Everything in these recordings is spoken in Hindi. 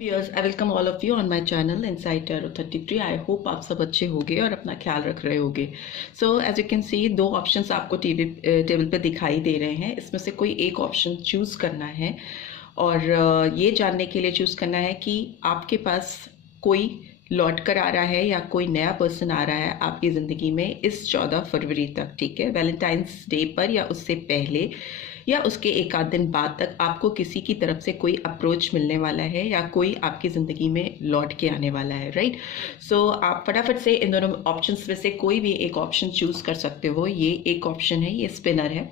Viewers, I welcome all of you on my channel Inside Tarot 33. I hope आप सब अच्छे होंगे और अपना ख्याल रख रहे होंगे. So as you can see, दो ऑप्शंस आपको टेबल पे दिखाई दे रहे हैं. इसमें से कोई एक ऑप्शन चूज करना है और ये जानने के लिए चूज करना है कि आपके पास कोई लौट कर आ रहा है या कोई नया पर्सन आ रहा है आपकी ज़िंदगी में इस 14 फरवरी तक. ठीक है, वैलेंटाइंस डे पर या उससे पहले या उसके एक आध दिन बाद तक आपको किसी की तरफ से कोई अप्रोच मिलने वाला है या कोई आपकी ज़िंदगी में लौट के आने वाला है. राइट, सो आप फटाफट से इन दोनों ऑप्शंस में से कोई भी एक ऑप्शन चूज़ कर सकते हो. ये एक ऑप्शन है, ये स्पिनर है,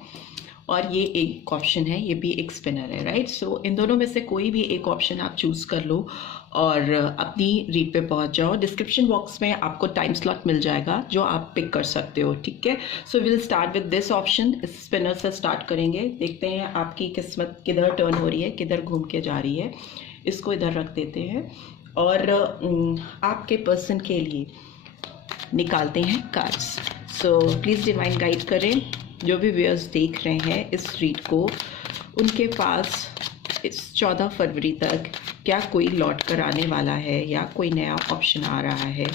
और ये एक ऑप्शन है, ये भी एक स्पिनर है. राइट, सो इन दोनों में से कोई भी एक ऑप्शन आप चूज़ कर लो और अपनी रीड पे पहुंच जाओ. डिस्क्रिप्शन बॉक्स में आपको टाइम स्लॉट मिल जाएगा जो आप पिक कर सकते हो. ठीक है, so will start with this option. इस स्पिनर से स्टार्ट करेंगे. देखते हैं आपकी किस्मत किधर टर्न हो रही है, किधर घूम के जा रही है. इसको इधर रख देते हैं और आपके पर्सन के लिए निकालते हैं cards. So please divine guide करें. जो भी व्यूअर्स देख रहे हैं इस रीड को, उनके पास इस 14 फरवरी तक क्या कोई लौट कर आने वाला है या कोई नया ऑप्शन आ रहा है,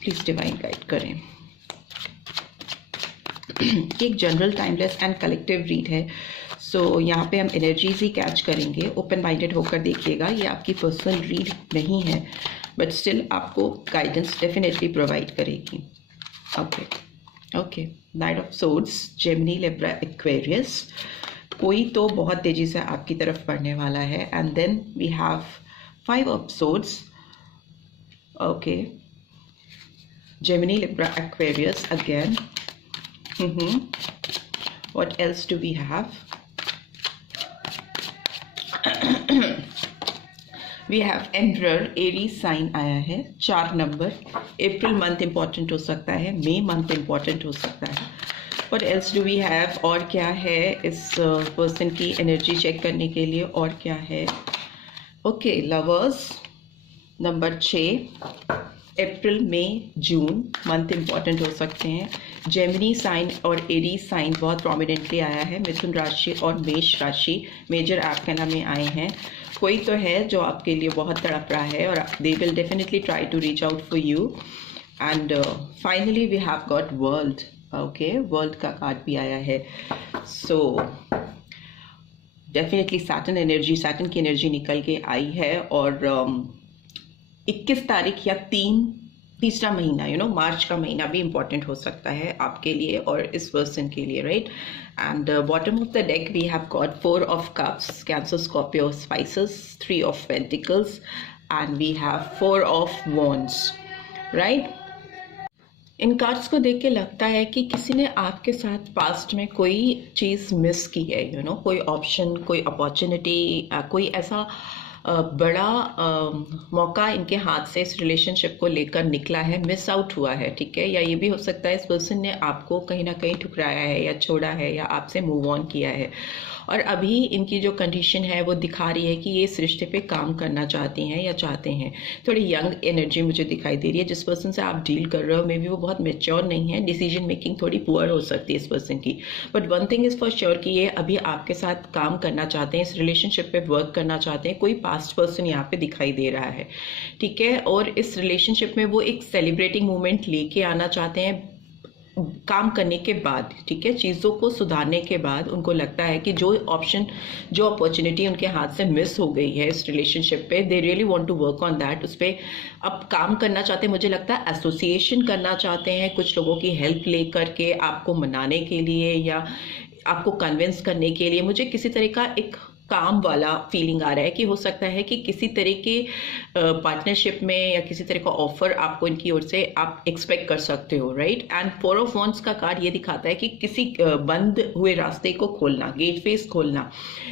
प्लीज़ डिवाइन गाइड करें. एक general, timeless and collective read है. सो यहाँ पे हम एनर्जीज ही कैच करेंगे. ओपन माइंडेड होकर देखिएगा. ये आपकी पर्सनल रीड नहीं है बट स्टिल आपको गाइडेंस डेफिनेटली प्रोवाइड करेगी. Okay, night of swords, Gemini, Libra, Aquarius. कोई तो बहुत तेजी से आपकी तरफ बढ़ने वाला है. And then we have 5 of swords. Okay, Gemini, Libra, Aquarius again. What else do we have? We have emperor. Aries sign आया है, 4 नंबर. अप्रैल मंथ इंपॉर्टेंट हो सकता है, मई मंथ इंपॉर्टेंट हो सकता है. What else do we have? और क्या है इस पर्सन की एनर्जी चेक करने के लिए, और क्या है? Okay, lovers number 6. अप्रैल, मई, जून मंथ इंपॉर्टेंट हो सकते हैं. जेमिनी साइन और एरीज साइन बहुत प्रोमिनेंटली आया है. मिथुन राशि और मेष राशि मेजर आर्कना में आए हैं. कोई तो है जो आपके लिए बहुत तड़प रहा है और they will definitely try to reach out for you. And finally we have got world. Okay, world का कार्ड भी आया है. So definitely Saturn energy, Saturn की एनर्जी निकल के आई है. और 21 तारीख या तीसरा महीना, मार्च का महीना भी इंपॉर्टेंट हो सकता है आपके लिए और इस पर्सन के लिए. Right, and bottom of the deck we have got 4 of cups, Cancer, Scorpio, Pisces, 3 of pentacles and we have 4 of wands. Right, इन कार्ड्स को देख के लगता है कि किसी ने आपके साथ पास्ट में कोई चीज़ मिस की है. कोई ऑप्शन, कोई अपॉर्चुनिटी, कोई ऐसा बड़ा मौका इनके हाथ से इस रिलेशनशिप को लेकर निकला है, मिस आउट हुआ है. ठीक है, या ये भी हो सकता है इस पर्सन ने आपको कहीं ना कहीं ठुकराया है या छोड़ा है या आपसे मूव ऑन किया है. और अभी इनकी जो कंडीशन है वो दिखा रही है कि ये इस रिश्ते पे काम करना चाहती हैं या चाहते हैं. थोड़ी यंग एनर्जी मुझे दिखाई दे रही है. जिस पर्सन से आप डील कर रहे हो मे बी वो बहुत मेच्योर नहीं है. डिसीजन मेकिंग थोड़ी पुअर हो सकती है इस पर्सन की. But one thing is for sure कि ये अभी आपके साथ काम करना चाहते हैं, इस रिलेशनशिप पे वर्क करना चाहते हैं. कोई पास्ट पर्सन यहाँ पे दिखाई दे रहा है. ठीक है, और इस रिलेशनशिप में वो एक सेलिब्रेटिंग मोमेंट लेके आना चाहते हैं काम करने के बाद. ठीक है, चीज़ों को सुधारने के बाद उनको लगता है कि जो ऑप्शन, जो अपॉर्चुनिटी उनके हाथ से मिस हो गई है इस रिलेशनशिप पे, they really want to work on that. उस पर अब काम करना चाहते हैं. मुझे लगता है एसोसिएशन करना चाहते हैं, कुछ लोगों की हेल्प ले करके आपको मनाने के लिए या आपको कन्विंस करने के लिए. मुझे किसी तरह का एक काम वाला फीलिंग आ रहा है कि हो सकता है कि किसी तरह के पार्टनरशिप में या किसी तरह का ऑफर आपको इनकी ओर से आप एक्सपेक्ट कर सकते हो. राइट, एंड 4 ऑफ वॉन्ड्स का कार्ड ये दिखाता है कि किसी बंद हुए रास्ते को खोलना, गेट फेस खोलना.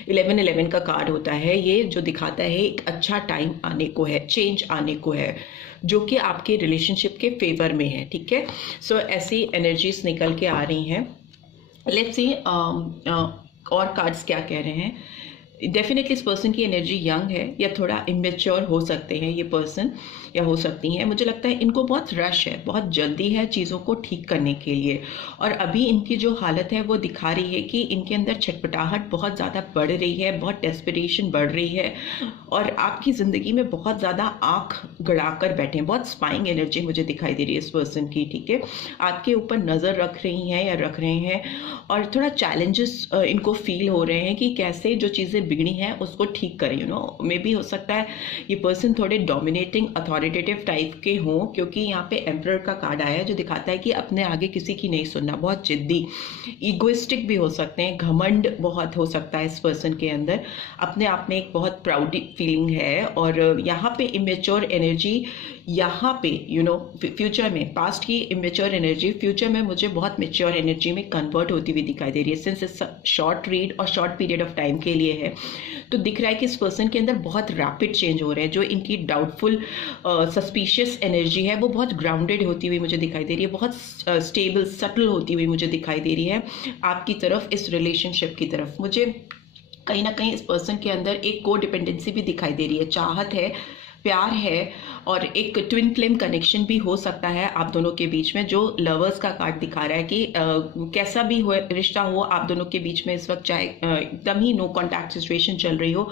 11-11 का कार्ड होता है ये, जो दिखाता है एक अच्छा टाइम आने को है, चेंज आने को है, जो कि आपके रिलेशनशिप के फेवर में है. ठीक है, सो ऐसी एनर्जीज निकल के आ रही हैं. लेट्स सी और कार्ड्स क्या कह रहे हैं. डेफिनेटली इस पर्सन की एनर्जी यंग है या थोड़ा इमेच्योर हो सकते हैं ये पर्सन, या हो सकती हैं। मुझे लगता है इनको बहुत रश है, बहुत जल्दी है चीज़ों को ठीक करने के लिए, और अभी इनकी जो हालत है वो दिखा रही है कि इनके अंदर छटपटाहट बहुत ज़्यादा बढ़ रही है, बहुत डेस्परेशन बढ़ रही है, और आपकी ज़िंदगी में बहुत ज़्यादा आँख गड़ा कर बैठे हैं। बहुत स्पाइंग एनर्जी मुझे दिखाई दे रही है इस पर्सन की, ठीक है। आपके ऊपर नज़र रख रही हैं या रख रहे हैं, और थोड़ा चैलेंजेस इनको फील हो रहे हैं कि कैसे जो चीज़ें बिगड़ी हैं उसको ठीक करें। मे बी हो सकता है ये पर्सन थोड़े डोमिनेटिंग अथॉरिटेटिव टाइप के हों, क्योंकि यहाँ पे एम्परर का कार्ड आया है जो दिखाता है कि अपने आगे किसी की नहीं सुनना, बहुत जिद्दी, ईगोइस्टिक भी हो सकते हैं, घमंड बहुत हो सकता है इस पर्सन के अंदर, अपने आप में एक बहुत प्राउड फीलिंग है। और यहाँ पे इमेच्योर एनर्जी, यहाँ पे फ्यूचर में, पास्ट की इमेच्योर एनर्जी फ्यूचर में मुझे बहुत मेच्योर एनर्जी में कन्वर्ट होती हुई दिखाई दे रही है। सिंस इट्स शॉर्ट रीड और शॉर्ट पीरियड ऑफ टाइम के लिए है, तो दिख रहा है कि इस पर्सन के अंदर बहुत रैपिड चेंज हो रहे हैं। जो इनकी डाउटफुल सस्पिशियस एनर्जी है वो बहुत ग्राउंडेड होती हुई मुझे दिखाई दे रही है, बहुत स्टेबल सटल होती हुई मुझे दिखाई दे रही है आपकी तरफ, इस रिलेशनशिप की तरफ। मुझे कहीं ना कहीं इस पर्सन के अंदर एक को डिपेंडेंसी भी दिखाई दे रही है, चाहत है, प्यार है, और एक ट्विन फ्लेम कनेक्शन भी हो सकता है आप दोनों के बीच में, जो लवर्स का कार्ड दिखा रहा है कि कैसा भी हो रिश्ता हो आप दोनों के बीच में इस वक्त, चाहे एकदम ही नो कॉन्टैक्ट सिचुएशन चल रही हो,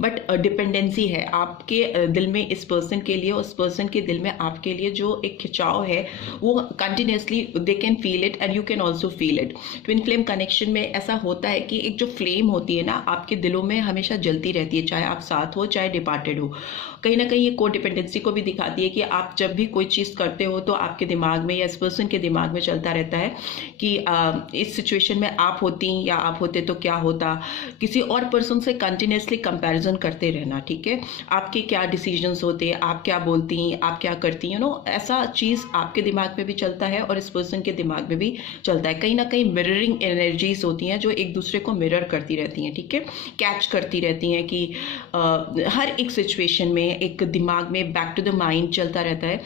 बट डिपेंडेंसी है आपके दिल में इस पर्सन के लिए, उस पर्सन के दिल में आपके लिए जो एक खिंचाव है वो continuously they can feel it and you can also feel it. Twin flame connection में ऐसा होता है कि एक जो फ्लेम होती है ना आपके दिलों में हमेशा जलती रहती है, चाहे आप साथ हो चाहे डिपार्टेड हो। कहीं ना कहीं ये को डिपेंडेंसी को भी दिखाती है कि आप जब भी कोई चीज़ करते हो तो आपके दिमाग में या इस पर्सन के दिमाग में चलता रहता है कि इस सिचुएशन में आप होती या आप होते तो क्या होता, किसी और पर्सन से कंटिन्यूसली कंपैरिजन करते रहना, ठीक है। आपके क्या डिसीजंस होते, आप क्या बोलती, आप क्या करती, ऐसा चीज़ आपके दिमाग में भी चलता है और इस पर्सन के दिमाग में भी चलता है। कहीं ना कहीं मिररिंग एनर्जीज होती हैं जो एक दूसरे को मिरर करती रहती हैं, ठीक है, कैच करती रहती हैं कि हर एक सिचुएशन में एक दिमाग में बैक टू द माइंड चलता रहता है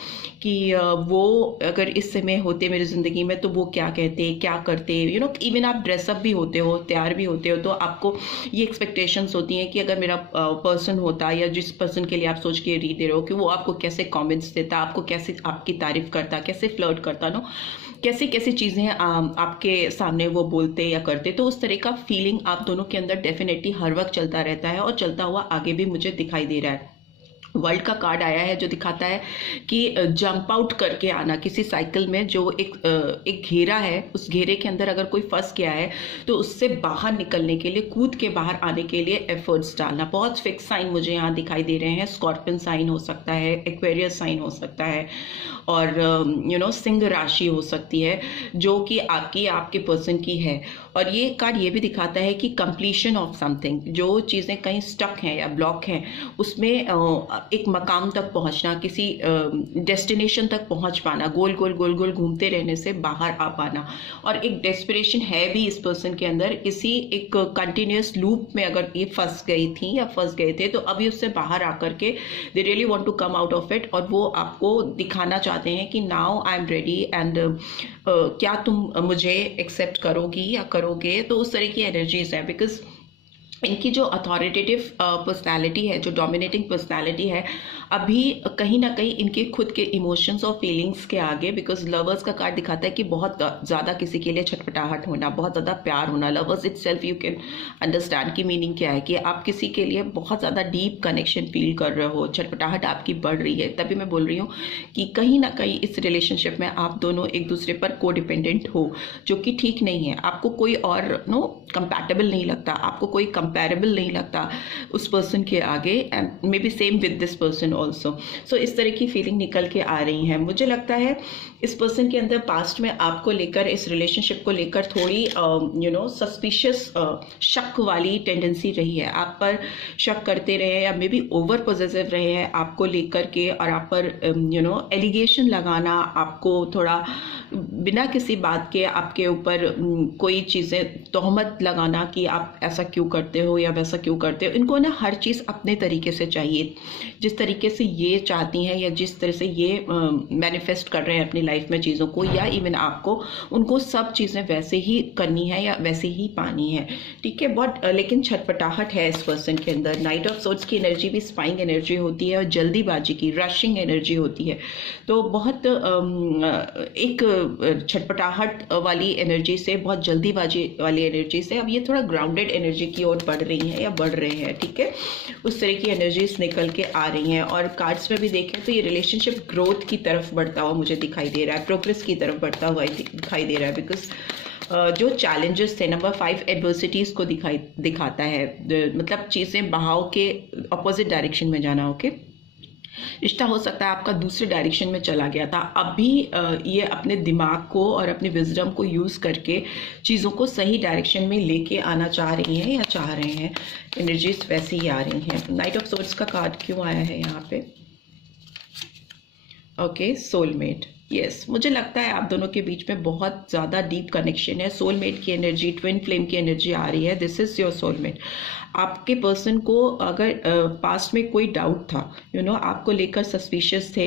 कि वो अगर इस समय होते मेरी ज़िंदगी में तो वो क्या कहते, क्या करते, इवन आप ड्रेसअप भी होते हो, तैयार भी होते हो, तो आपको ये एक्सपेक्टेशंस होती हैं कि अगर मेरा पर्सन होता या जिस पर्सन के लिए आप सोच के रीड दे रहे हो कि वो आपको कैसे कमेंट्स देता, आपको कैसे आपकी तारीफ करता, कैसे फ्लर्ट करता, कैसे कैसे चीज़ें आपके सामने वो बोलते या करते। तो उस तरह का फीलिंग आप दोनों के अंदर डेफिनेटली हर वक्त चलता रहता है और चलता हुआ आगे भी मुझे दिखाई दे रहा है। वर्ल्ड का कार्ड आया है जो दिखाता है कि जंप आउट करके आना किसी साइकिल में, जो एक घेरा है, उस घेरे के अंदर अगर कोई फंस गया है तो उससे बाहर निकलने के लिए, कूद के बाहर आने के लिए एफर्ट्स डालना। बहुत फिक्स साइन मुझे यहाँ दिखाई दे रहे हैं। स्कॉर्पियन साइन हो सकता है, एक्वेरियस साइन हो सकता है, और सिंह राशि हो सकती है जो कि आपके पर्सन की है। और ये कार्ड ये भी दिखाता है कि कंप्लीशन ऑफ समथिंग, जो चीज़ें कहीं स्टक हैं या ब्लॉक हैं उसमें एक मकाम तक पहुंचना, किसी डेस्टिनेशन तक पहुंच पाना, गोल गोल गोल गोल घूमते रहने से बाहर आ पाना। और एक डेस्पिरेशन है भी इस पर्सन के अंदर, किसी एक कंटिन्यूस लूप में अगर ये फंस गई थी या फंस गए थे तो अभी उससे बाहर आकर के they really want to come out of it, और वो आपको दिखाना चाहते हैं कि now I am ready and क्या तुम मुझे एक्सेप्ट करोगी या करोगे। तो उस तरह की एनर्जीज है, बिकॉज इनकी जो अथॉरिटेटिव पर्सनालिटी है, जो डोमिनेटिंग पर्सनालिटी है, अभी कहीं ना कहीं इनके खुद के इमोशंस और फीलिंग्स के आगे, बिकॉज लवर्स का कार्ड दिखाता है कि बहुत ज़्यादा किसी के लिए छटपटाहट होना, बहुत ज़्यादा प्यार होना। Lovers itself you can understand की मीनिंग क्या है, कि आप किसी के लिए बहुत ज़्यादा डीप कनेक्शन फील कर रहे हो, छटपटाहट आपकी बढ़ रही है। तभी मैं बोल रही हूँ कि कहीं ना कहीं इस रिलेशनशिप में आप दोनों एक दूसरे पर को डिपेंडेंट हो, जो कि ठीक नहीं है। आपको कोई और कंपैटिबल नहीं लगता, आपको कोई कंपैरेबल नहीं लगता उस पर्सन के आगे, and may be same with this person also. So इस तरह की फीलिंग निकल के आ रही है। मुझे लगता है इस पर्सन के अंदर पास्ट में आपको लेकर, इस रिलेशनशिप को लेकर थोड़ी सस्पिशियस शक वाली टेंडेंसी रही है। आप पर शक करते रहे या मे बी ओवर पॉजिटिव रहे हैं आपको लेकर के, और आप पर एलिगेशन लगाना, आपको थोड़ा बिना किसी बात के आपके ऊपर कोई चीज़ें तोहमत लगाना कि आप ऐसा क्यों करते करते हो या वैसा क्यों करते हो। इनको ना हर चीज़ अपने तरीके से चाहिए, जिस तरीके से ये चाहती हैं या जिस तरह से ये मैनिफेस्ट कर रहे हैं अपनी लाइफ में चीज़ों को, या इवन आपको, उनको सब चीज़ें वैसे ही करनी है या वैसे ही पानी है, ठीक है। बहुत लेकिन छटपटाहट है इस पर्सन के अंदर। नाइट ऑफ सोर्ड्स की एनर्जी भी स्पाइंग एनर्जी होती है और जल्दीबाजी की, रशिंग एनर्जी होती है। तो बहुत एक छटपटाहट वाली एनर्जी से, बहुत जल्दीबाजी वाली एनर्जी से अब ये थोड़ा ग्राउंडेड एनर्जी की ओर बढ़ रही हैं या बढ़ रहे हैं, ठीक है। उस तरह की एनर्जीज निकल के आ रही हैं। और कार्ड्स में भी देखें तो ये रिलेशनशिप ग्रोथ की तरफ बढ़ता हुआ मुझे दिखाई दे रहा है, प्रोग्रेस की तरफ बढ़ता हुआ दिखाई दे रहा है। बिकॉज जो चैलेंजेस थे, नंबर 5 एडवर्सिटीज को दिखाता है, मतलब चीज़ें बहाव के अपोजिट डायरेक्शन में जाना। ओके, रिश्ता हो सकता है आपका दूसरे डायरेक्शन में चला गया था, अभी ये अपने दिमाग को और अपने विजडम को यूज़ करके चीज़ों को सही डायरेक्शन में लेके आना चाह रही हैं या चाह रहे हैं। एनर्जीज वैसी ही आ रही हैं। नाइट ऑफ सोर्ड्स का कार्ड क्यों आया है यहाँ पे? Okay, soulmate. यस, मुझे लगता है आप दोनों के बीच में बहुत ज़्यादा डीप कनेक्शन है। सोलमेट की एनर्जी, ट्विन फ्लेम की एनर्जी आ रही है। This is your soulmate. आपके पर्सन को अगर पास्ट में कोई डाउट था, आपको लेकर सस्पिशियस थे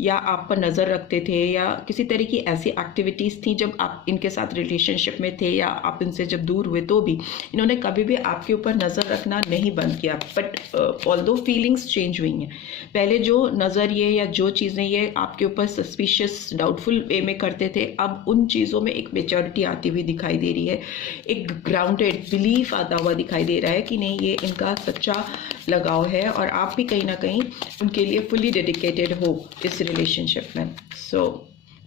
या आप पर नज़र रखते थे, या किसी तरह की ऐसी एक्टिविटीज़ थी जब आप इनके साथ रिलेशनशिप में थे या आप इनसे जब दूर हुए, तो भी इन्होंने कभी भी आपके ऊपर नज़र रखना नहीं बंद किया। बट ऑल्दो फीलिंग्स चेंज हुई हैं। पहले जो नज़रिए या जो चीज़ें ये आपके ऊपर सस्पिशियस, डाउटफुल वे में करते थे, अब उन चीज़ों में एक मेच्योरिटी आती हुई दिखाई दे रही है। एक ग्राउंडेड बिलीफ आता हुआ दिखाई दे रहा है कि नहीं, ये इनका सच्चा लगाव है और आप भी कहीं ना कहीं उनके लिए फुली डेडिकेटेड हो इस रिलेशनशिप में। सो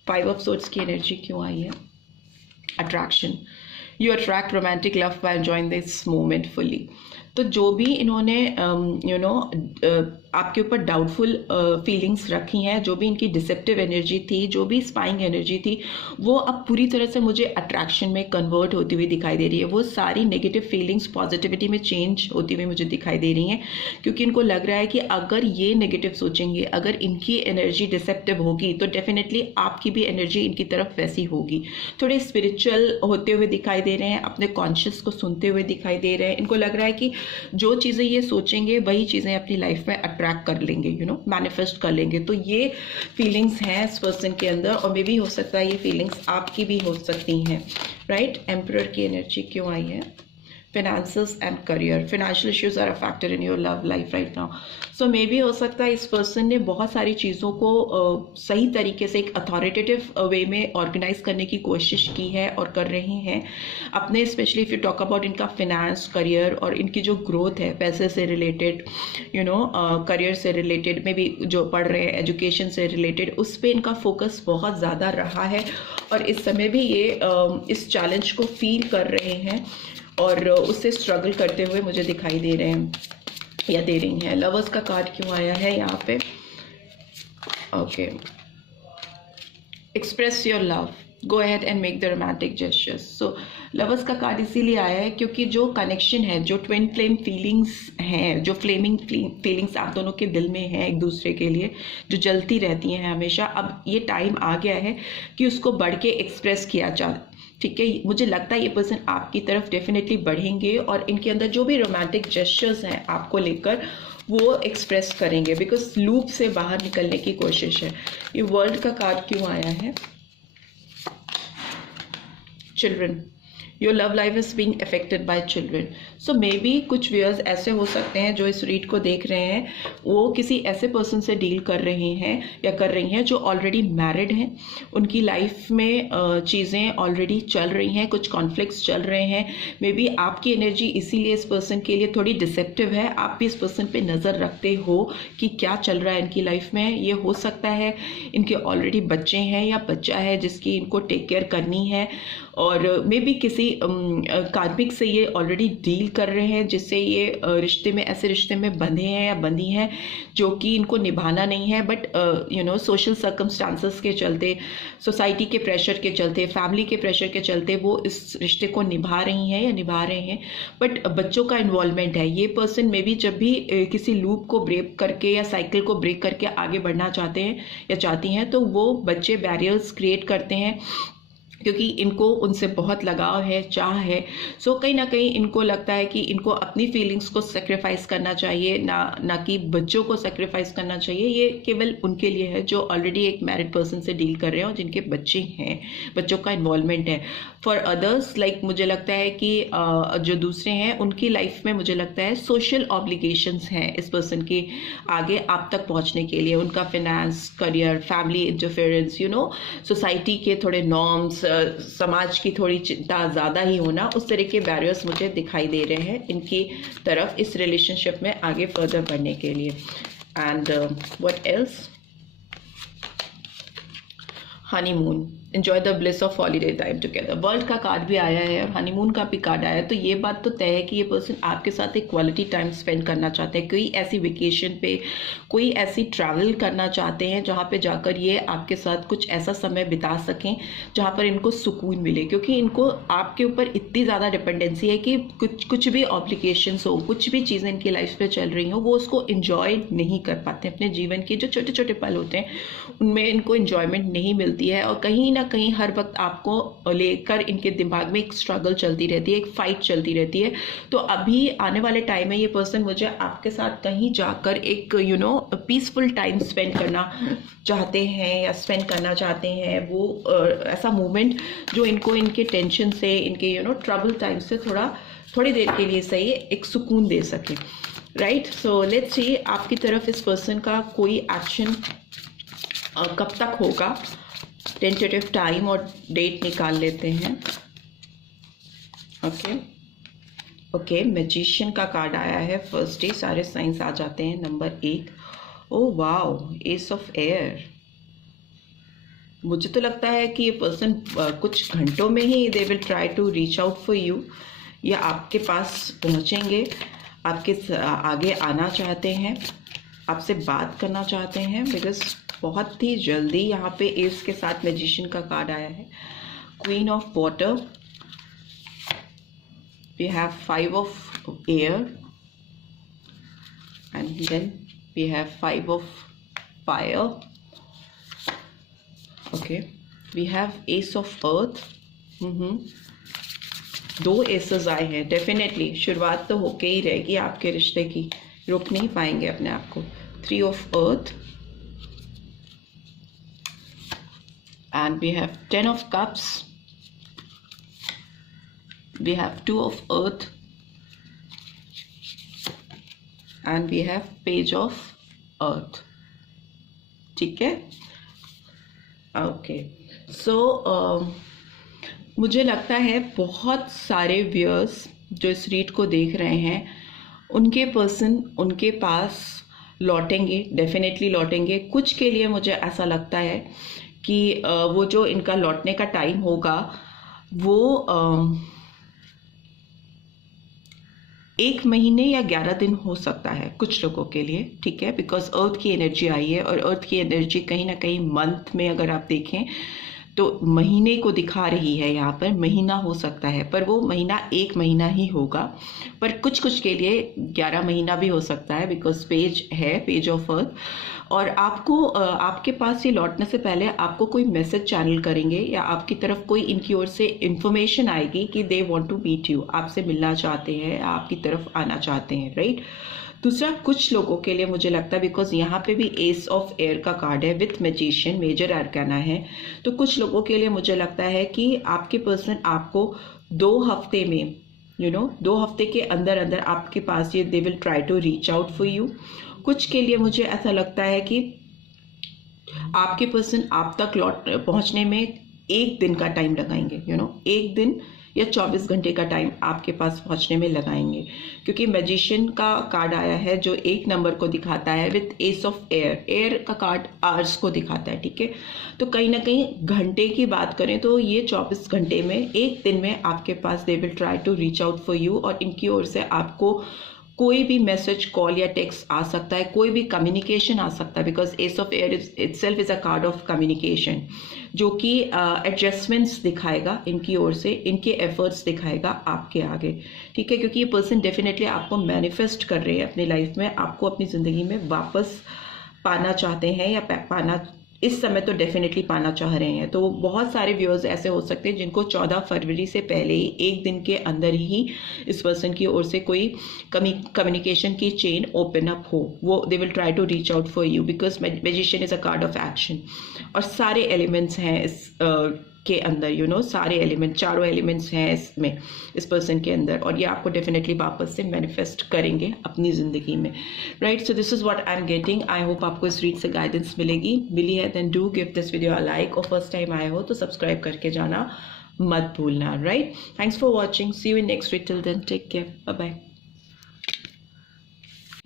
5 ऑफ सोर्ड्स की एनर्जी क्यों आई है? Attraction. You attract romantic love by enjoying this moment fully. तो जो भी इन्होंने आपके ऊपर डाउटफुल फीलिंग्स रखी हैं, जो भी इनकी डिसेप्टिव एनर्जी थी, जो भी स्पाइंग एनर्जी थी, वो अब पूरी तरह से मुझे अट्रैक्शन में कन्वर्ट होती हुई दिखाई दे रही है। वो सारी नेगेटिव फीलिंग्स पॉजिटिविटी में चेंज होती हुई मुझे दिखाई दे रही हैं, क्योंकि इनको लग रहा है कि अगर ये नेगेटिव सोचेंगे, अगर इनकी एनर्जी डिसेप्टिव होगी, तो डेफिनेटली आपकी भी एनर्जी इनकी तरफ वैसी होगी। थोड़े स्पिरिचुअल होते हुए दिखाई दे रहे हैं, अपने कॉन्शियस को सुनते हुए दिखाई दे रहे हैं। इनको लग रहा है कि जो चीज़ें ये सोचेंगे वही चीज़ें अपनी लाइफ में अट्रैक्ट कर लेंगे, मैनिफेस्ट कर लेंगे। तो ये फीलिंग्स हैं इस पर्सन के अंदर, और मे भी हो सकता है ये फीलिंग्स आपकी भी हो सकती हैं, राइट। एम्परर की एनर्जी क्यों आई है? Finances and career. Financial issues are a factor in your love life right now. So maybe हो सकता है इस पर्सन ने बहुत सारी चीज़ों को सही तरीके से एक अथॉरिटेटिव वे में ऑर्गेनाइज करने की कोशिश की है और कर रही हैं अपने, specially if you talk about इनका फिनेंस, करियर और इनकी जो ग्रोथ है, पैसे से रिलेटेड, करियर से रिलेटेड, मे बी जो पढ़ रहे हैं, एजुकेशन से रिलेटेड, उस पर इनका फोकस बहुत ज़्यादा रहा है। और इस समय भी ये इस चैलेंज को फील कर रहे हैं और उससे स्ट्रगल करते हुए मुझे दिखाई दे रहे हैं या दे रही हैं। लवर्स का कार्ड क्यों आया है यहाँ पे? Okay, express your love, go ahead and make the romantic gestures. So lovers का कार्ड इसीलिए आया है क्योंकि जो कनेक्शन है, जो ट्विन फ्लेम फीलिंग्स हैं, जो फ्लेमिंग फीलिंग्स आप दोनों के दिल में हैं एक दूसरे के लिए, जो जलती रहती हैं हमेशा, अब ये टाइम आ गया है कि उसको बढ़ के एक्सप्रेस किया जाए, ठीक है। मुझे लगता है ये पर्सन आपकी तरफ डेफिनेटली बढ़ेंगे और इनके अंदर जो भी रोमांटिक जेस्चर्स हैं आपको लेकर, वो एक्सप्रेस करेंगे, बिकॉज लूप से बाहर निकलने की कोशिश है। ये वर्ल्ड का कार्ड क्यों आया है? Children. Your love life is being affected by children. So may be कुछ व्यूअर्स ऐसे हो सकते हैं जो इस रीड को देख रहे हैं, वो किसी ऐसे पर्सन से डील कर रहे हैं या कर रही हैं जो ऑलरेडी मैरिड हैं, उनकी लाइफ में चीज़ें ऑलरेडी चल रही हैं, कुछ कॉन्फ्लिक्ट्स चल रहे हैं। मे बी आपकी एनर्जी इसीलिए इस पर्सन के लिए थोड़ी डिसेप्टिव है, आप भी इस पर्सन पे नज़र रखते हो कि क्या चल रहा है इनकी लाइफ में। ये हो सकता है इनके ऑलरेडी बच्चे हैं या बच्चा है जिसकी इनको टेक केयर करनी है, और मे बी किसी कार्मिक से ये ऑलरेडी डील कर रहे हैं, जिससे ये रिश्ते में, ऐसे रिश्ते में बंधे हैं या बंधी हैं जो कि इनको निभाना नहीं है, बट सोशल सर्कमस्टांसेस के चलते, सोसाइटी के प्रेशर के चलते, फैमिली के प्रेशर के चलते वो इस रिश्ते को निभा रही हैं या निभा रहे हैं, बट बच्चों का इन्वॉल्वमेंट है। ये पर्सन मे बी जब भी किसी लूप को ब्रेक करके या साइकिल को ब्रेक करके आगे बढ़ना चाहते हैं या चाहती हैं, तो वो बच्चे बैरियर्स क्रिएट करते हैं क्योंकि इनको उनसे बहुत लगाव है, चाह है। सो कहीं ना कहीं इनको लगता है कि इनको अपनी फीलिंग्स को सेक्रीफाइस करना चाहिए, ना कि बच्चों को सेक्रीफाइस करना चाहिए। ये केवल उनके लिए है जो ऑलरेडी एक मैरिड पर्सन से डील कर रहे हैं और जिनके बच्चे हैं, बच्चों का इन्वॉल्वमेंट है। फॉर अदर्स लाइक मुझे लगता है कि जो दूसरे हैं उनकी लाइफ में मुझे लगता है सोशल ऑब्लिगेशंस हैं इस पर्सन के आगे आप तक पहुंचने के लिए। उनका finance, career, family interference, society के थोड़े नॉर्म्स, समाज की थोड़ी चिंता ज़्यादा ही होना, उस तरह के बैरियर्स मुझे दिखाई दे रहे हैं इनकी तरफ इस रिलेशनशिप में आगे फर्दर बढ़ने के लिए। And what else, honeymoon, enjoy the bliss of holiday time together. World का कार्ड भी आया है और हनीमून का भी कार्ड आया है। तो ये बात तो तय है कि ये पर्सन आपके साथ एक क्वालिटी टाइम स्पेंड करना चाहते हैं। कोई ऐसी वेकेशन पे, कोई ऐसी ट्रैवल करना चाहते हैं जहाँ पे जाकर ये आपके साथ कुछ ऐसा समय बिता सकें जहाँ पर इनको सुकून मिले। क्योंकि इनको आपके ऊपर इतनी ज़्यादा डिपेंडेंसी है कि कुछ भी ऑब्लिगेशंस हो, कुछ भी चीज़ें इनकी लाइफ में चल रही हो, वो उसको इन्जॉय नहीं कर पाते। अपने जीवन के जो छोटे छोटे पल होते हैं उनमें इनको इन्जॉयमेंट नहीं मिलती है और कहीं ना कहीं हर वक्त आपको लेकर इनके दिमाग में एक स्ट्रगल चलती रहती है, एक फाइट चलती रहती है। तो अभी आने वाले टाइम में ये पर्सन मुझे आपके साथ कहीं जाकर एक पीसफुल टाइम स्पेंड करना चाहते हैं या स्पेंड करना चाहते हैं। वो ऐसा मोमेंट जो इनको इनके टेंशन से, इनके ट्रबल टाइम से थोड़ी देर के लिए सही एक सुकून दे सके। राइट, सो लेट्स सी आपकी तरफ इस पर्सन का कोई एक्शन कब तक होगा। टेंटेटिव टाइम और डेट निकाल लेते हैं। ओके, मैजिशियन का कार्ड आया है फर्स्ट डे। सारे साइंस आ जाते हैं। Number 1, oh wow, S of air. मुझे तो लगता है कि ये पर्सन कुछ घंटों में ही they will try to reach out for you, या आपके पास पहुंचेंगे, आपके आगे आना चाहते हैं, आपसे बात करना चाहते हैं। बिकॉज बहुत ही जल्दी यहाँ पे एस के साथ मैजिशियन का कार्ड आया है। Queen of water, we have 5 of air and then we have 5 of fire. Okay, we have ace of earth. 2 aces आए हैं। डेफिनेटली शुरुआत तो होके ही रहेगी आपके रिश्ते की, रुक नहीं पाएंगे अपने आप को। 3 of earth and we have 10 of cups, we have 2 of earth and we have page of earth। ठीक है, ओके। सो मुझे लगता है बहुत सारे व्यूअर्स जो इस रीड को देख रहे हैं उनके पर्सन उनके पास लौटेंगे, डेफिनेटली लौटेंगे। कुछ के लिए मुझे ऐसा लगता है कि वो जो इनका लौटने का टाइम होगा वो 1 महीने या 11 दिन हो सकता है कुछ लोगों के लिए। ठीक है, बिकॉज अर्थ की एनर्जी आई है और अर्थ की एनर्जी कहीं ना कहीं मंथ में अगर आप देखें तो महीने को दिखा रही है। यहाँ पर महीना हो सकता है पर वो महीना 1 महीना ही होगा, पर कुछ के लिए 11 महीना भी हो सकता है। बिकॉज पेज है, पेज ऑफ अर्थ। और आपको आपके पास ये लौटने से पहले आपको कोई मैसेज चैनल करेंगे या आपकी तरफ कोई इनकी ओर से इंफॉर्मेशन आएगी कि they want to meet you, आपसे मिलना चाहते हैं, आपकी तरफ आना चाहते हैं। राइट, दूसरा कुछ लोगों के लिए मुझे लगता है बिकॉज यहाँ पे भी एस ऑफ एयर का कार्ड है विथ मैजिशियन, मेजर आर्काना है। तो कुछ लोगों के लिए मुझे लगता है कि आपके पर्सन आपको 2 हफ्ते में 2 हफ्ते के अंदर अंदर आपके पास ये they will try to reach out for you. कुछ के लिए मुझे ऐसा लगता है कि आपके पर्सन आप तक पहुंचने में 1 दिन का टाइम लगाएंगे। 1 दिन या 24 घंटे का टाइम आपके पास पहुंचने में लगाएंगे, क्योंकि मैजिशियन का कार्ड आया है जो 1 नंबर को दिखाता है with S of air. Air का कार्ड आवर्स को दिखाता है। ठीक है, तो कहीं ना कहीं घंटे की बात करें तो ये 24 घंटे में 1 दिन में आपके पास they will try to reach out for you और इनकी ओर से आपको कोई भी मैसेज, कॉल या टेक्स्ट आ सकता है, कोई भी कम्युनिकेशन आ सकता है। Because as of air itself is a card of communication, जो कि एडजस्टमेंट्स दिखाएगा इनकी ओर से, इनके एफर्ट्स दिखाएगा आपके आगे। ठीक है, क्योंकि ये पर्सन डेफिनेटली आपको मैनिफेस्ट कर रहे हैं अपनी लाइफ में, आपको अपनी ज़िंदगी में वापस पाना चाहते हैं या पाना इस समय तो डेफिनेटली पाना चाह रहे हैं। तो बहुत सारे व्यूअर्स ऐसे हो सकते हैं जिनको 14 फरवरी से पहले ही, एक दिन के अंदर ही इस पर्सन की ओर से कोई कम्युनिकेशन की चेन ओपन अप हो। वो they will try to reach out for you because magician is a card of action, और सारे एलिमेंट्स हैं इस के अंदर, सारे एलिमेंट, चारों एलिमेंट्स हैं इसमें, इस पर्सन के अंदर, और ये आपको डेफिनेटली वापस से मैनिफेस्ट करेंगे अपनी ज़िंदगी में, right. So this is what I am getting. I hope आपको इस रीड से गाइडेंस मिलेगी। मिली है then do give this video a like, और फर्स्ट टाइम आए हो तो सब्सक्राइब करके जाना मत भूलना, right. Thanks for watching, see you in next video, till then take care, bye bye.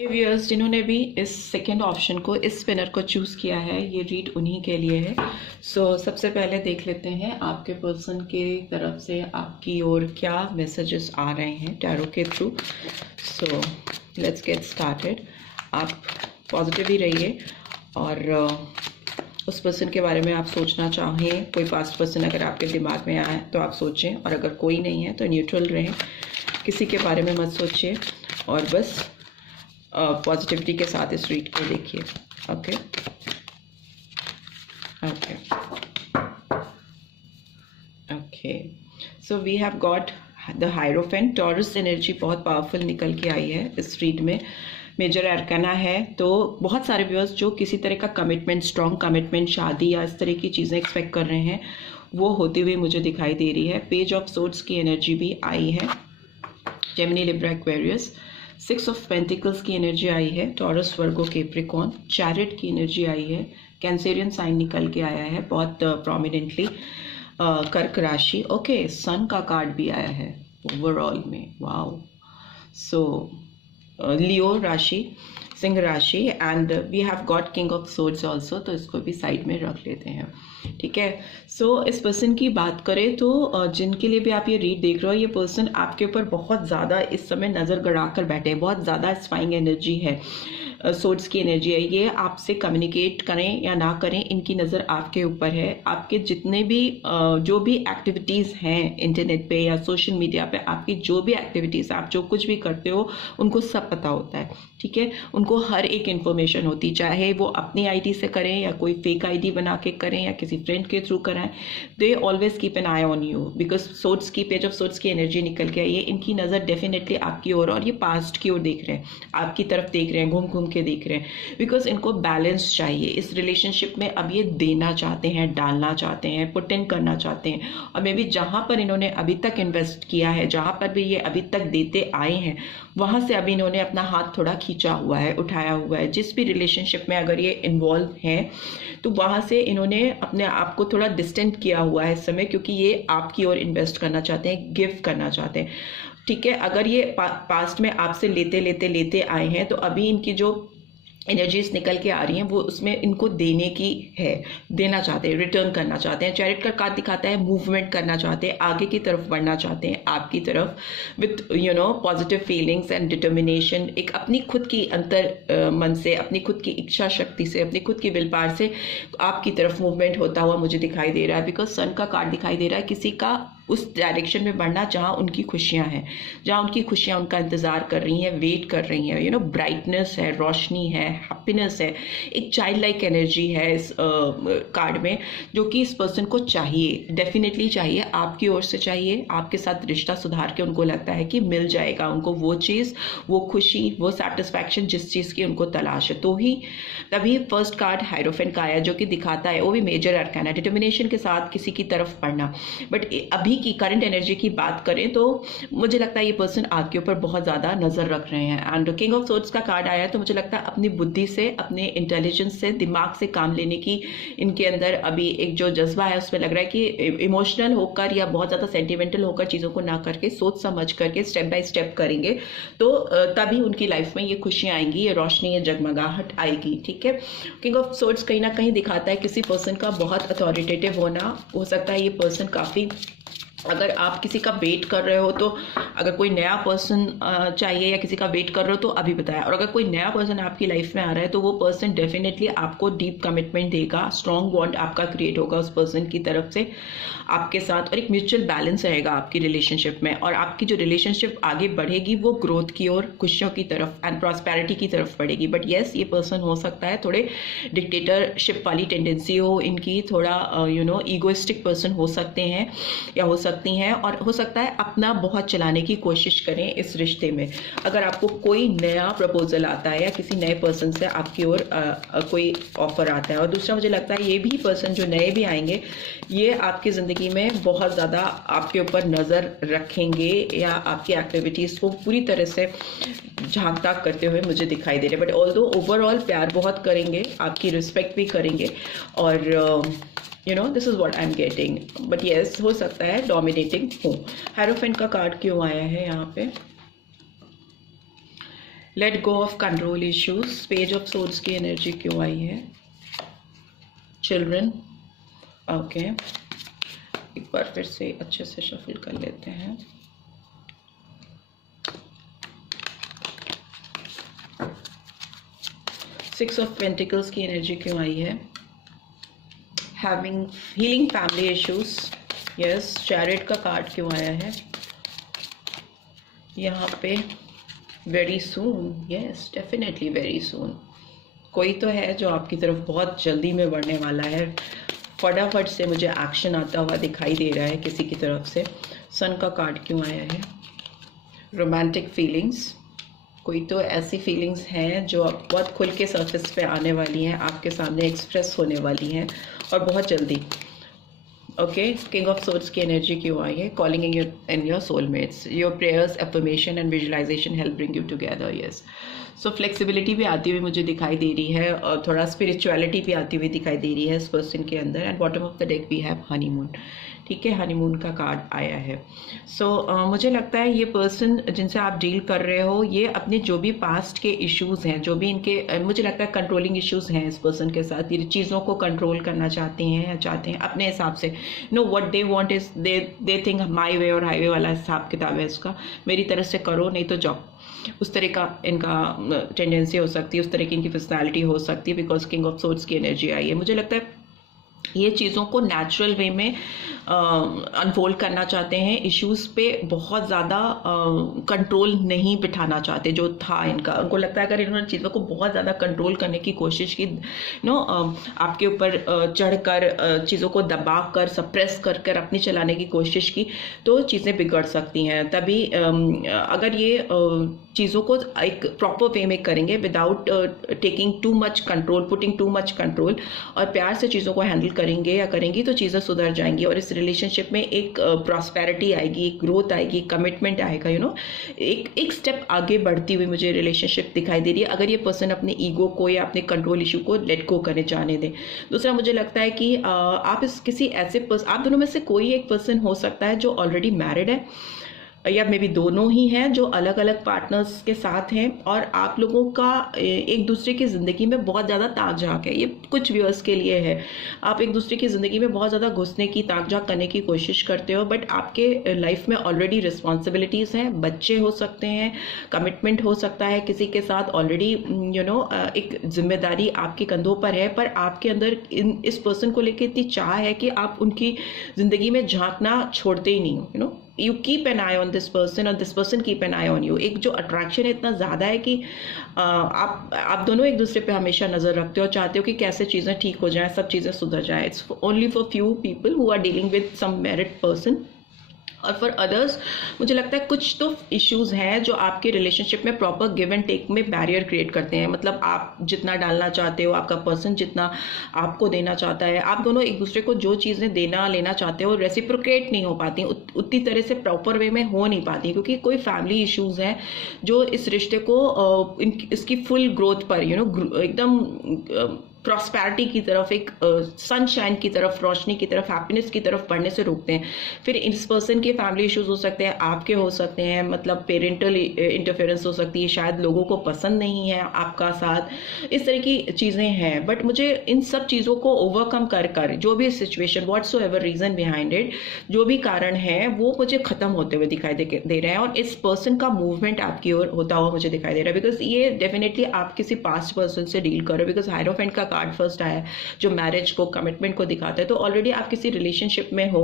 Viewers जिन्होंने भी इस सेकंड ऑप्शन को, इस स्पिनर को चूज़ किया है, ये रीड उन्हीं के लिए है। सो सबसे पहले देख लेते हैं आपके पर्सन के तरफ से आपकी ओर क्या मैसेजेस आ रहे हैं टैरो के through. So let's get started. आप पॉजिटिव ही रहिए, और उस पर्सन के बारे में आप सोचना चाहें, कोई पास्ट पर्सन अगर आपके दिमाग में आए तो आप सोचें, और अगर कोई नहीं है तो न्यूट्रल रहें, किसी के बारे में मत सोचिए, और बस पॉजिटिविटी के साथ इस रीड को देखिए। Okay okay okay, so we have got the hierophant. Taurus energy बहुत पावरफुल निकल के आई है इस रीड में, मेजर अरकाना है। तो बहुत सारे व्यूअर्स जो किसी तरह का कमिटमेंट, स्ट्रॉन्ग कमिटमेंट, शादी या इस तरह की चीज़ें एक्सपेक्ट कर रहे हैं, वो होती हुई मुझे दिखाई दे रही है। पेज ऑफ सोर्ड्स की एनर्जी भी आई है, Gemini, Libra, Aquarius. 6 of pentacles की एनर्जी आई है, टॉरस, वर्गो, कैप्रिकॉर्न। चैरिट की एनर्जी आई है, कैंसेरियन साइन निकल के आया है बहुत प्रोमिनेंटली, कर्क राशि। ओके, सन का कार्ड भी आया है ओवरऑल में, वाओ। सो लियो राशि, सिंह राशि, and we have got king of swords also, तो इसको भी साइड में रख लेते हैं, ठीक है। सो इस पर्सन की बात करें तो जिनके लिए भी आप ये रीड देख रहे हो, ये पर्सन आपके ऊपर बहुत ज़्यादा इस समय नज़र गड़ा कर बैठे हैं, बहुत ज़्यादा स्पाइंग एनर्जी है, सोर्ड्स की एनर्जी है। ये आपसे कम्युनिकेट करें या ना करें, इनकी नज़र आपके ऊपर है। आपके जितने भी जो भी एक्टिविटीज़ हैं इंटरनेट पे या सोशल मीडिया पे, आपकी जो भी एक्टिविटीज़, आप जो कुछ भी करते हो, उनको सब पता होता है, ठीक है। उनको हर एक इन्फॉर्मेशन होती, चाहे वो अपनी आईडी से करें या कोई फेक आईडी बना के करें या किसी फ्रेंड के थ्रू कराएं, they always keep an eye on you because swords की, पेज ऑफ सोर्ड्स की एनर्जी निकल के आई है। इनकी नज़र डेफिनेटली आपकी ओर, और ये पास्ट की ओर देख रहे हैं, आपकी तरफ देख रहे हैं, घूम घूम के देख रहे हैं, बिकॉज इनको बैलेंस चाहिए इस रिलेशनशिप में। अब ये देना चाहते हैं, डालना चाहते हैं, पुट इन करना चाहते हैं, और मे बी जहाँ पर इन्होंने अभी तक इन्वेस्ट किया है, जहाँ पर भी ये अभी तक देते आए हैं, वहाँ से अभी इन्होंने अपना हाथ थोड़ा खींचा हुआ है, उठाया हुआ है। जिस भी रिलेशनशिप में अगर ये इन्वॉल्व हैं, तो वहाँ से इन्होंने अपने आप को थोड़ा डिस्टेंट किया हुआ है इस समय, क्योंकि ये आपकी ओर इन्वेस्ट करना चाहते हैं, गिव करना चाहते हैं, ठीक है। अगर ये पास्ट में आपसे लेते आए हैं, तो अभी इनकी जो एनर्जीज निकल के आ रही हैं, वो उसमें इनको देने की है, देना चाहते हैं, रिटर्न करना चाहते हैं। चैरिट का कार्ड दिखाता है मूवमेंट करना चाहते हैं, आगे की तरफ बढ़ना चाहते हैं, आपकी तरफ, with positive feelings and determination. एक अपनी खुद की अंतर मन से, अपनी खुद की इच्छा शक्ति से, अपनी खुद की विल पावर से आपकी तरफ मूवमेंट होता हुआ मुझे दिखाई दे रहा है, बिकॉज सन का कार्ड दिखाई दे रहा है, किसी का उस डायरेक्शन में बढ़ना जहाँ उनकी खुशियाँ हैं, जहाँ उनकी खुशियाँ उनका इंतज़ार कर रही हैं, वेट कर रही हैं, ब्राइटनेस है, रोशनी है, हैप्पीनेस है, एक चाइल्ड लाइक एनर्जी है इस कार्ड में, जो कि इस पर्सन को चाहिए, डेफिनेटली चाहिए, आपकी ओर से चाहिए। आपके साथ रिश्ता सुधार के उनको लगता है कि मिल जाएगा उनको वो चीज़, वो खुशी, वो सेटिस्फैक्शन जिस चीज़ की उनको तलाश है। तो ही तभी फर्स्ट कार्ड हायरोफेंट का आया, जो कि दिखाता है, वो भी मेजर अरकाना, डिटर्मिनेशन के साथ किसी की तरफ बढ़ना। बट अभी की करंट एनर्जी की बात करें तो मुझे लगता है ये पर्सन आपके ऊपर बहुत ज़्यादा नज़र रख रहे हैं। एंड किंग ऑफ सोर्ड्स का कार्ड आया, तो मुझे लगता है अपनी बुद्धि से, अपने इंटेलिजेंस से, दिमाग से काम लेने की इनके अंदर अभी एक जो जज्बा है, उसमें लग रहा है कि इमोशनल होकर या बहुत ज़्यादा सेंटिमेंटल होकर चीज़ों को ना करके, सोच समझ करके स्टेप बाय स्टेप करेंगे, तो तभी उनकी लाइफ में ये खुशियाँ आएंगी, ये रोशनी, ये जगमगाहट आएगी, ठीक है। किंग ऑफ सोर्ड्स कहीं ना कहीं दिखाता है किसी पर्सन का बहुत अथॉरिटेटिव होना। हो सकता है ये पर्सन काफ़ी अगर आप किसी का वेट कर रहे हो तो अगर कोई नया पर्सन चाहिए या किसी का वेट कर रहे हो तो अभी बताया। और अगर कोई नया पर्सन आपकी लाइफ में आ रहा है तो वो पर्सन डेफिनेटली आपको डीप कमिटमेंट देगा, स्ट्रॉन्ग बॉन्ड आपका क्रिएट होगा उस पर्सन की तरफ से आपके साथ, और एक म्यूचुअल बैलेंस रहेगा आपकी रिलेशनशिप में, और आपकी जो रिलेशनशिप आगे बढ़ेगी वो ग्रोथ की और खुशियों की तरफ एंड प्रॉस्पेरिटी की तरफ बढ़ेगी। बट येस, ये पर्सन हो सकता है थोड़े डिक्टेटरशिप वाली टेंडेंसी हो इनकी, थोड़ा ईगोइस्टिक पर्सन हो सकते हैं या हो सकती हैं, और हो सकता है अपना बहुत चलाने की कोशिश करें इस रिश्ते में। अगर आपको कोई नया प्रपोजल आता है या किसी नए पर्सन से आपकी ओर कोई ऑफर आता है, और दूसरा मुझे लगता है ये भी पर्सन जो नए भी आएंगे ये आपकी ज़िंदगी में बहुत ज़्यादा आपके ऊपर नज़र रखेंगे या आपकी एक्टिविटीज़ को पूरी तरह से झांक ताक करते हुए मुझे दिखाई दे रहे हैं। बट ऑल्दो ओवरऑल प्यार बहुत करेंगे, आपकी रिस्पेक्ट भी करेंगे, और this is what I am getting. But yes, हो सकता है डोमिनेटिंग हो। हेरोफेंट का कार्ड क्यों आया है यहाँ पे? Let go of control issues. Page of swords की एनर्जी क्यों आई है? चिल्ड्रन। ओके, एक बार फिर से अच्छे से शफल कर लेते हैं। सिक्स ऑफ पेंटिकल्स की एनर्जी क्यों आई है? Having healing family issues. Yes. Chariot का कार्ड क्यों आया है यहाँ पे? Very soon. Yes, definitely very soon. कोई तो है जो आपकी तरफ बहुत जल्दी में बढ़ने वाला है, फटाफट से मुझे एक्शन आता हुआ दिखाई दे रहा है किसी की तरफ से। सन का कार्ड क्यों आया है? Romantic feelings. कोई तो ऐसी फीलिंग्स हैं जो अब बहुत खुल के सरफेस पे आने वाली हैं, आपके सामने एक्सप्रेस होने वाली हैं और बहुत जल्दी। ओके, किंग ऑफ सोर्ड्स की एनर्जी क्यों आई है? Calling in your soulmates. Your prayers, affirmation and visualisation help bring you together. Yes. So flexibility भी आती हुई मुझे दिखाई दे रही है, और थोड़ा स्पिरिचुअलिटी भी आती हुई दिखाई दे रही है इस पर्सन के अंदर। And bottom of the deck we have honeymoon. ठीक है, हनीमून का कार्ड आया है। सो मुझे लगता है ये पर्सन जिनसे आप डील कर रहे हो, ये अपने जो भी पास्ट के इश्यूज हैं, जो भी इनके मुझे लगता है कंट्रोलिंग इश्यूज हैं इस पर्सन के साथ, ये चीज़ों को कंट्रोल करना चाहते हैं अपने हिसाब से। Know what they want is they think my way और हाईवे वाला हिसाब किताब है इसका, मेरी तरफ से करो नहीं तो जाओ, उस तरह का इनका टेंडेंसी हो सकती है, उस तरह की इनकी पर्सनैलिटी हो सकती है, बिकॉज किंग ऑफ सोर्ड्स की एनर्जी आई है। मुझे लगता है ये चीज़ों को नेचुरल वे में अनफोल्ड करना चाहते हैं, इश्यूज पे बहुत ज़्यादा कंट्रोल नहीं बिठाना चाहते जो था इनका। उनको लगता है अगर इन्होंने चीज़ों को बहुत ज़्यादा कंट्रोल करने की कोशिश की, आपके ऊपर चढ़कर चीज़ों को दबा कर सप्रेस कर अपनी चलाने की कोशिश की, तो चीज़ें बिगड़ सकती हैं। तभी अगर ये चीज़ों को एक प्रॉपर वे में करेंगे without taking too much control, putting too much control, और प्यार से चीज़ों को हैंडल करेंगे या करेंगी, तो चीज़ें सुधर जाएंगी और इस रिलेशनशिप में एक प्रॉस्पेरिटी आएगी, एक ग्रोथ आएगी, कमिटमेंट आएगा, एक स्टेप आगे बढ़ती हुई मुझे रिलेशनशिप दिखाई दे रही है, अगर ये पर्सन अपने ईगो को या अपने कंट्रोल इशू को लेट गो करने जाने दें। दूसरा मुझे लगता है कि आप किसी ऐसे आप दोनों में से कोई एक पर्सन हो सकता है जो ऑलरेडी मैरिड है, या मे बी दोनों ही हैं जो अलग अलग पार्टनर्स के साथ हैं, और आप लोगों का एक दूसरे की ज़िंदगी में बहुत ज़्यादा ताक झाँक है। ये कुछ व्यूअर्स के लिए है, आप एक दूसरे की ज़िंदगी में बहुत ज़्यादा घुसने की, ताक झाँक करने की कोशिश करते हो, बट आपके लाइफ में ऑलरेडी रिस्पॉन्सिबिलिटीज़ हैं, बच्चे हो सकते हैं, कमिटमेंट हो सकता है किसी के साथ ऑलरेडी, एक जिम्मेदारी आपके कंधों पर है, पर आपके अंदर इस पर्सन को लेकर इतनी चाह है कि आप उनकी ज़िंदगी में झाँकना छोड़ते ही नहीं हो। You keep an eye on this person और this person keep an eye on you. एक जो अट्रैक्शन है इतना ज़्यादा है कि आप दोनों एक दूसरे पे हमेशा नज़र रखते हो, चाहते हो कि कैसे चीज़ें ठीक हो जाएं, सब चीज़ें सुधर जाएं। It's only for few people who are dealing with some married person, और फॉर अदर्स मुझे लगता है कुछ तो इश्यूज हैं जो आपके रिलेशनशिप में प्रॉपर गिव एंड टेक में बैरियर क्रिएट करते हैं। मतलब आप जितना डालना चाहते हो, आपका पर्सन जितना आपको देना चाहता है, आप दोनों एक दूसरे को जो चीज़ें देना लेना चाहते हो रेसिप्रोकेट नहीं हो पाती, उतनी तरह से प्रॉपर वे में हो नहीं पाती, क्योंकि कोई फैमिली इश्यूज हैं जो इस रिश्ते को इसकी फुल ग्रोथ पर एकदम प्रॉस्पेरिटी की तरफ, एक सनशाइन की तरफ, रोशनी की तरफ, हैप्पीनेस की तरफ बढ़ने से रोकते हैं। फिर इस पर्सन के फैमिली इश्यूज हो सकते हैं, आपके हो सकते हैं, मतलब पेरेंटल इंटरफेरेंस हो सकती है, शायद लोगों को पसंद नहीं है आपका साथ, इस तरह की चीज़ें हैं। बट मुझे इन सब चीज़ों को ओवरकम कर कर जो भी situation, whatsoever reason behind it, जो भी कारण है वो मुझे ख़त्म होते हुए दिखाई दे रहे हैं। और इस पर्सन का मूवमेंट आपकी ओर होता हुआ मुझे दिखाई दे रहा है, बिकॉज ये डेफिनेटली आप किसी पास्ट पर्सन से डील कर रहे हो, बिकॉज हायरोफेंट का कार्ड फर्स्ट आया है जो मैरिज को, कमिटमेंट को दिखाता है। तो ऑलरेडी आप किसी रिलेशनशिप में हो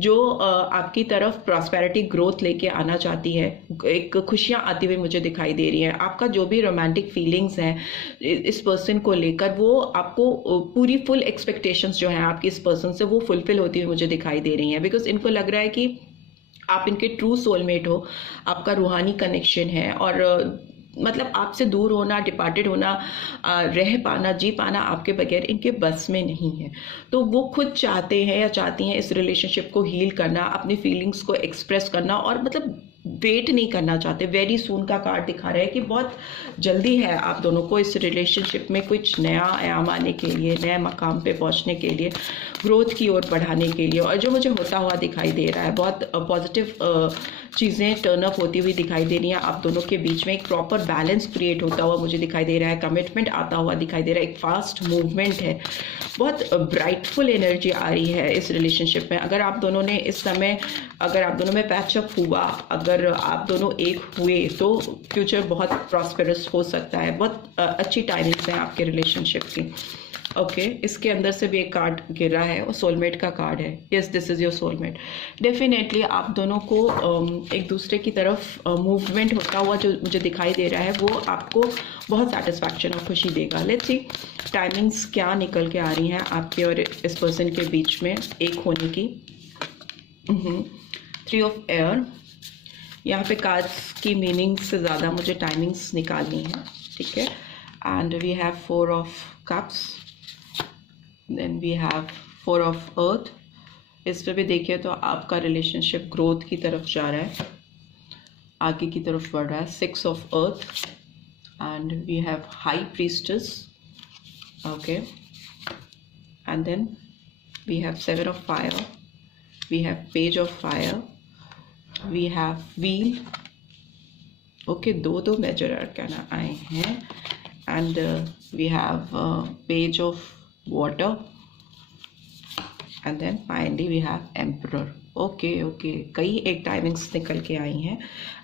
जो आपकी तरफ प्रॉस्पेरिटी, ग्रोथ लेके आना चाहती है, एक खुशियां आती हुई मुझे दिखाई दे रही हैं। आपका जो भी रोमांटिक फीलिंग्स हैं इस पर्सन को लेकर, वो आपको पूरी फुल एक्सपेक्टेशंस जो हैं आपकी इस पर्सन से, वो फुलफिल होती हुई मुझे दिखाई दे रही हैं, बिकॉज इनको लग रहा है कि आप इनके ट्रू सोलमेट हो, आपका रूहानी कनेक्शन है। और मतलब आपसे दूर होना, डिपार्टेड होना, रह पाना, जी पाना आपके बगैर इनके बस में नहीं है। तो वो खुद चाहते हैं या चाहती हैं इस रिलेशनशिप को हील करना, अपनी फीलिंग्स को एक्सप्रेस करना, और मतलब वेट नहीं करना चाहते। वेरी सून का कार्ड दिखा रहा है कि बहुत जल्दी है आप दोनों को इस रिलेशनशिप में कुछ नया आयाम आने के लिए, नए मकाम पे पहुंचने के लिए, ग्रोथ की ओर बढ़ाने के लिए। और जो मुझे होता हुआ दिखाई दे रहा है, बहुत पॉजिटिव चीज़ें टर्न अप होती हुई दिखाई दे रही हैं आप दोनों के बीच में। एक प्रॉपर बैलेंस क्रिएट होता हुआ मुझे दिखाई दे रहा है, कमिटमेंट आता हुआ दिखाई दे रहा है, एक फास्ट मूवमेंट है, बहुत ब्राइटफुल एनर्जी आ रही है इस रिलेशनशिप में। अगर आप दोनों ने इस समय, अगर आप दोनों में पैचअप हुआ, अगर आप दोनों एक हुए, तो फ्यूचर बहुत प्रॉस्पेरस हो सकता है। बहुत अच्छी टाइमिंग्स हैं आपके रिलेशनशिप की। ओके, इसके अंदर से भी एक कार्ड गिर रहा है, वो सोलमेट का कार्ड है। Yes, this is your soulmate. Definitely आप दोनों को एक दूसरे की तरफ मूवमेंट होता हुआ जो मुझे दिखाई दे रहा है, वो आपको बहुत सेटिस्फैक्शन और खुशी देगा। लेट्स सी टाइमिंग्स क्या निकल के आ रही हैं आपके और इस पर्सन के बीच में एक होने की। 3 ऑफ एयर, यहाँ पे कार्ड्स की मीनिंग से ज़्यादा मुझे टाइमिंग्स निकालनी है, ठीक है। And we have 4 of cups, then we have 4 of earth. इस पे भी देखिए तो आपका रिलेशनशिप ग्रोथ की तरफ जा रहा है, आगे की तरफ बढ़ रहा है। 6 of earth and we have high priestess, okay. And then we have 7 of fire, we have page of fire, we have wheel, okay. दो मेजर आर्काना आए हैं। And we have page of water, and then finally we have emperor. Okay, कई एक टाइमिंग्स निकल के आई हैं।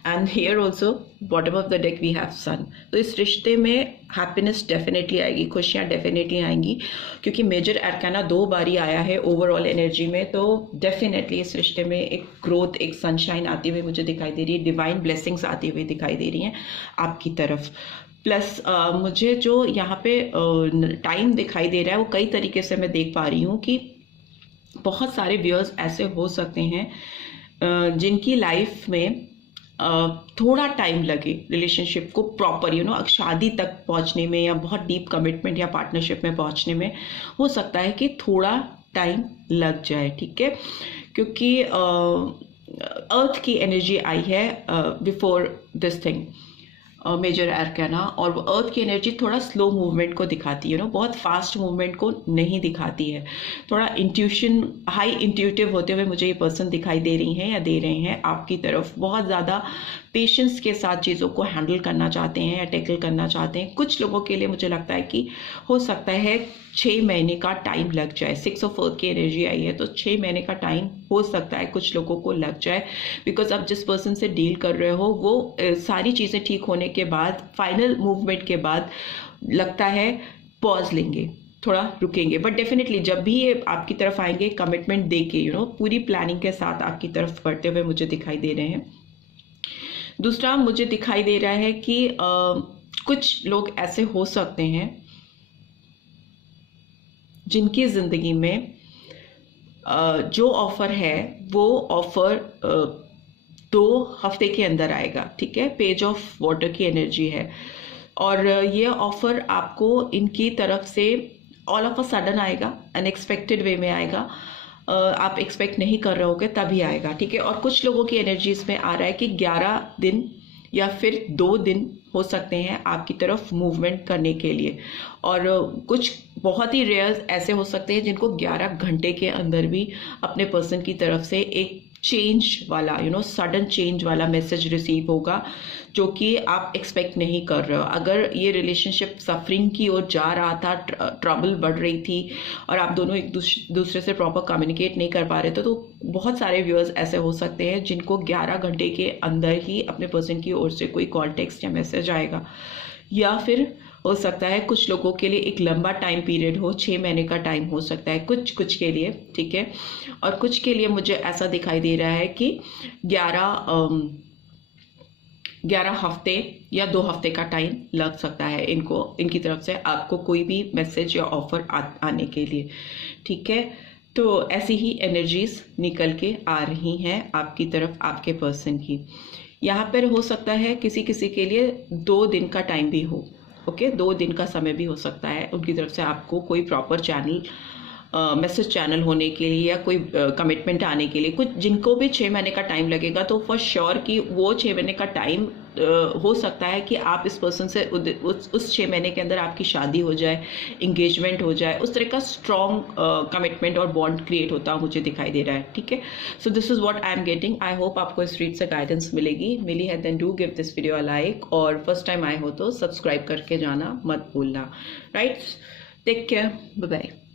And here also bottom of the deck we have sun. तो इस रिश्ते में हैप्पीनेस डेफिनेटली आएगी, खुशियाँ डेफिनेटली आएंगी, क्योंकि मेजर आर्काना 2 बारी आया है ओवरऑल एनर्जी में। तो डेफिनेटली इस रिश्ते में एक ग्रोथ, एक सनशाइन आती हुई मुझे दिखाई दे रही है, डिवाइन ब्लेसिंग्स आती हुई दिखाई दे रही हैं आपकी तरफ। प्लस मुझे जो यहाँ पे टाइम दिखाई दे रहा है, वो कई तरीके से मैं देख पा रही हूँ कि बहुत सारे व्यूअर्स ऐसे हो सकते हैं जिनकी लाइफ में थोड़ा टाइम लगे रिलेशनशिप को प्रॉपर शादी तक पहुँचने में, या बहुत डीप कमिटमेंट या पार्टनरशिप में पहुँचने में हो सकता है कि थोड़ा टाइम लग जाए, ठीक है। क्योंकि अर्थ की एनर्जी आई है before this thing, major arcana, और अर्थ की एनर्जी थोड़ा स्लो मूवमेंट को दिखाती है, बहुत फास्ट मूवमेंट को नहीं दिखाती है। थोड़ा इंट्यूशन, हाई इंट्यूटिव होते हुए मुझे ये पर्सन दिखाई दे रही हैं या दे रहे हैं आपकी तरफ। बहुत ज़्यादा पेशेंस के साथ चीज़ों को हैंडल करना चाहते हैं या टैकल करना चाहते हैं। कुछ लोगों के लिए मुझे लगता है कि हो सकता है 6 महीने का टाइम लग जाए। 6 ऑफ अर्थ की एनर्जी आई है, तो 6 महीने का टाइम हो सकता है कुछ लोगों को लग जाए, बिकॉज आप जिस पर्सन से डील कर रहे हो वो सारी चीज़ें ठीक होने के बाद, फाइनल मूवमेंट के बाद लगता है पॉज लेंगे, थोड़ा रुकेंगे। बट डेफिनेटली जब भी ये आपकी तरफ आएंगे कमिटमेंट दे के, पूरी प्लानिंग के साथ आपकी तरफ बढ़ते हुए मुझे दिखाई दे रहे हैं। दूसरा मुझे दिखाई दे रहा है कि कुछ लोग ऐसे हो सकते हैं जिनकी ज़िंदगी में जो ऑफ़र है वो ऑफ़र 2 हफ्ते के अंदर आएगा, ठीक है। पेज ऑफ वाटर की एनर्जी है, और ये ऑफ़र आपको इनकी तरफ से ऑल ऑफ अ सडन आएगा, अनएक्सपेक्टेड वे में आएगा, आप एक्सपेक्ट नहीं कर रहे होगे तभी आएगा, ठीक है। और कुछ लोगों की एनर्जीज में आ रहा है कि 11 दिन या फिर 2 दिन हो सकते हैं आपकी तरफ मूवमेंट करने के लिए। और कुछ बहुत ही रेयर ऐसे हो सकते हैं जिनको 11 घंटे के अंदर भी अपने पर्सन की तरफ से एक चेंज वाला सडन चेंज वाला मैसेज रिसीव होगा, जो कि आप एक्सपेक्ट नहीं कर रहे हो। अगर ये रिलेशनशिप सफरिंग की ओर जा रहा था, ट्रबल बढ़ रही थी और आप दोनों एक दूसरे से प्रॉपर कम्युनिकेट नहीं कर पा रहे थे, तो बहुत सारे व्यूअर्स ऐसे हो सकते हैं जिनको 11 घंटे के अंदर ही अपने पर्सन की ओर से कोई कॉल, टेक्स्ट या मैसेज आएगा। या फिर हो सकता है कुछ लोगों के लिए एक लंबा टाइम पीरियड हो, 6 महीने का टाइम हो सकता है कुछ के लिए, ठीक है। और कुछ के लिए मुझे ऐसा दिखाई दे रहा है कि 11 हफ्ते या 2 हफ्ते का टाइम लग सकता है इनकी तरफ से आपको कोई भी मैसेज या ऑफर आने के लिए, ठीक है। तो ऐसी ही एनर्जीज निकल के आ रही हैं आपकी तरफ, आपके पर्सन की। यहाँ पर हो सकता है किसी किसी के लिए 2 दिन का टाइम भी हो, ओके, 2 दिन का समय भी हो सकता है उनकी तरफ से आपको कोई प्रॉपर चैनल, मैसेज चैनल होने के लिए या कोई कमिटमेंट आने के लिए। कुछ जिनको भी 6 महीने का टाइम लगेगा, तो फॉर श्योर कि वो 6 महीने का टाइम हो सकता है कि आप इस पर्सन से उस 6 महीने के अंदर आपकी शादी हो जाए, इंगेजमेंट हो जाए, उस तरह का स्ट्रॉन्ग कमिटमेंट और बॉन्ड क्रिएट होता मुझे दिखाई दे रहा है, ठीक है। So this is what I am getting. I hope आपको इस रीड से गाइडेंस मिली है, then do give this video a like, और फर्स्ट टाइम आए हो तो सब्सक्राइब करके जाना मत भूलना, right. Take care, bye bye.